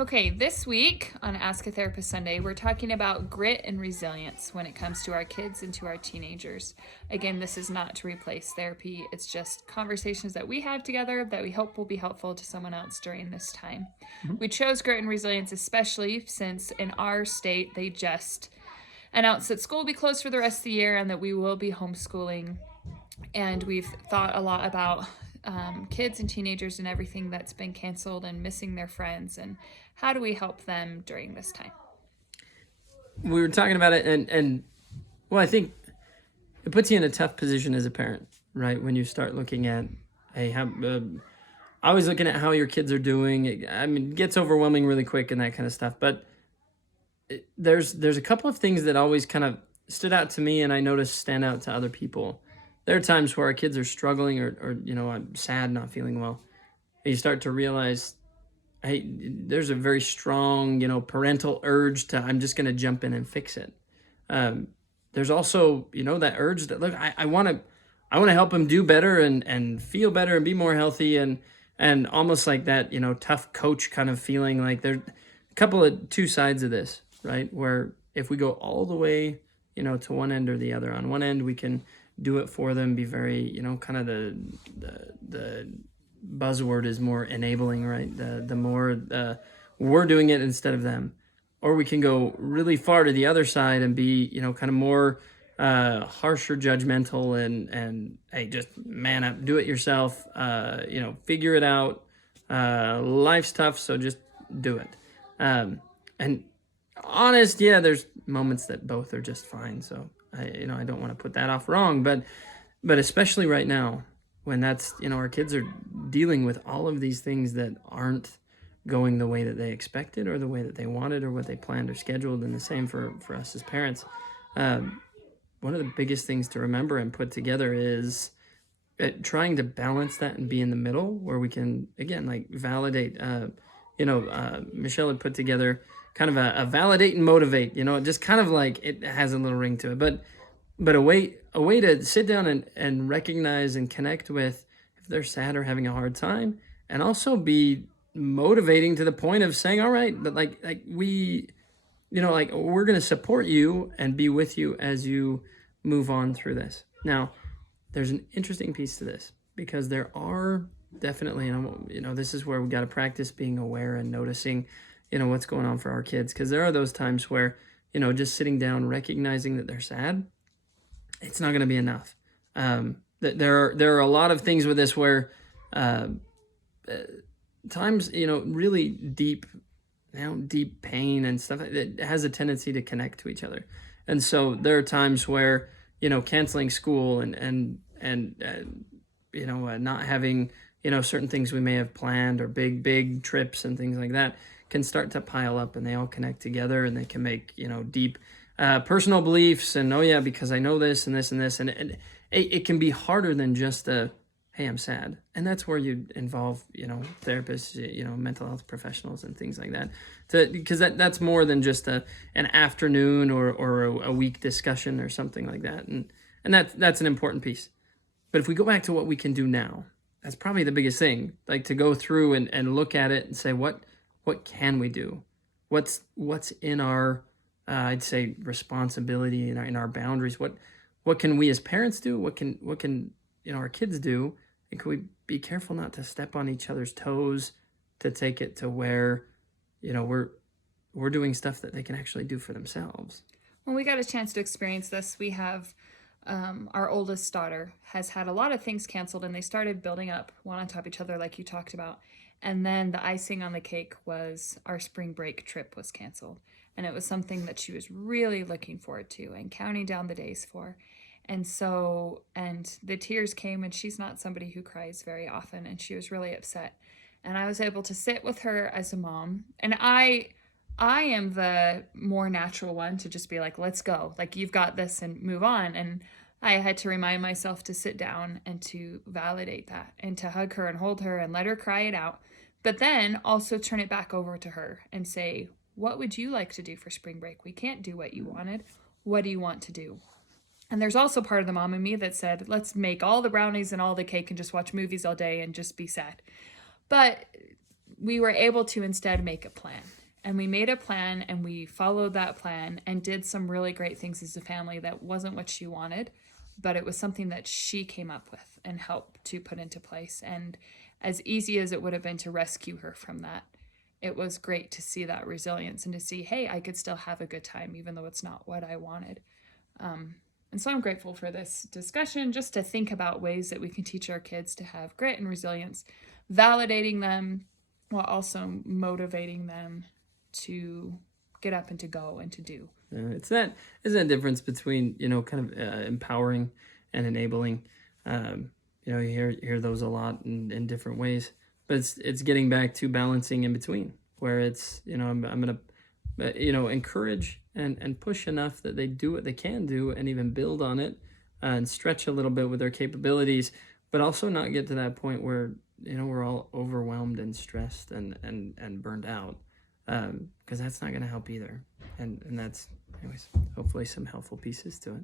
Okay, this week on Ask a Therapist Sunday, we're talking about grit and resilience when it comes to our kids and to our teenagers. Again, this is not to replace therapy, it's just conversations that we have together that we hope will be helpful to someone else during this time. We chose grit and resilience especially since in our state they just announced that school will be closed for the rest of the year and that we will be homeschooling. And we've thought a lot about kids and teenagers and everything that's been canceled and missing their friends, and how do we help them during this time? We were talking about it, and well, I think it puts you in a tough position as a parent, right? When you start looking at, hey, how always looking at how your kids are doing. It gets overwhelming really quick and that kind of stuff. But there's a couple of things that always kind of stood out to me, and I noticed stand out to other people. There are times where our kids are struggling, or I'm sad, not feeling well. And you start to realize, hey, there's a very strong, parental urge to, I'm just going to jump in and fix it. There's also, that urge that, look, I want to help him do better and feel better and be more healthy, and almost like that, tough coach kind of feeling. Like there's a couple of two sides of this, right? Where if we go all the way, to one end or the other, on one end, we can do it for them, be very, kind of the buzzword is more enabling, right? The more we're doing it instead of them. Or we can go really far to the other side and be, kind of more harsher, judgmental, and hey, just man up, do it yourself, figure it out. Life's tough, so just do it. And honest, yeah, there's moments that both are just fine. So I don't want to put that off wrong, but especially right now, when that's, our kids are dealing with all of these things that aren't going the way that they expected or the way that they wanted or what they planned or scheduled, and the same for us as parents. One of the biggest things to remember and put together is trying to balance that and be in the middle, where we can, again, like validate. Michelle had put together kind of a validate and motivate, just kind of like, it has a little ring to it, but a way to sit down and recognize and connect with if they're sad or having a hard time, and also be motivating to the point of saying, all right, but like we, we're going to support you and be with you as you move on through this. Now, there's an interesting piece to this, because there are definitely, and this is where we got to practice being aware and noticing, what's going on for our kids. Because there are those times where, just sitting down, recognizing that they're sad, it's not going to be enough. There are a lot of things with this where times, really deep pain and stuff, it has a tendency to connect to each other. And so there are times where, canceling school and not having, certain things we may have planned, or big trips and things like that, can start to pile up, and they all connect together, and they can make, deep personal beliefs, and because I know this and this and this, and it can be harder than just hey, I'm sad. And that's where you involve, therapists, mental health professionals and things like that, because that's more than just an afternoon or a week discussion or something like that. And that's an important piece. But if we go back to what we can do now, that's probably the biggest thing, like to go through and look at it and say, what can we do? What's in our, I'd say, responsibility in our boundaries? What can we as parents do? What can our kids do? And can we be careful not to step on each other's toes, to take it to where, we're doing stuff that they can actually do for themselves? When we got a chance to experience this, we have our oldest daughter has had a lot of things canceled, and they started building up one on top of each other, like you talked about. And then the icing on the cake was our spring break trip was canceled. And it was something that she was really looking forward to and counting down the days for. And the tears came, and she's not somebody who cries very often, and she was really upset. And I was able to sit with her as a mom, and I am the more natural one to just be like, let's go, like, you've got this, and move on. And I had to remind myself to sit down and to validate that, and to hug her and hold her and let her cry it out. But then also turn it back over to her and say, what would you like to do for spring break? We can't do what you wanted. What do you want to do? And there's also part of the mom in me that said, let's make all the brownies and all the cake and just watch movies all day and just be sad. But we were able to instead make a plan. And we made a plan and we followed that plan and did some really great things as a family that wasn't what she wanted, but it was something that she came up with and helped to put into place. And as easy as it would have been to rescue her from that, it was great to see that resilience and to see, hey, I could still have a good time even though it's not what I wanted. And so I'm grateful for this discussion, just to think about ways that we can teach our kids to have grit and resilience, validating them while also motivating them to get up and to go and to do. It's that difference between, kind of empowering and enabling. You hear those a lot in different ways, but it's getting back to balancing in between, where it's, I'm gonna encourage and push enough that they do what they can do and even build on it, and stretch a little bit with their capabilities, but also not get to that point where we're all overwhelmed and stressed and burned out, because that's not going to help either. And that's, anyways, hopefully some helpful pieces to it.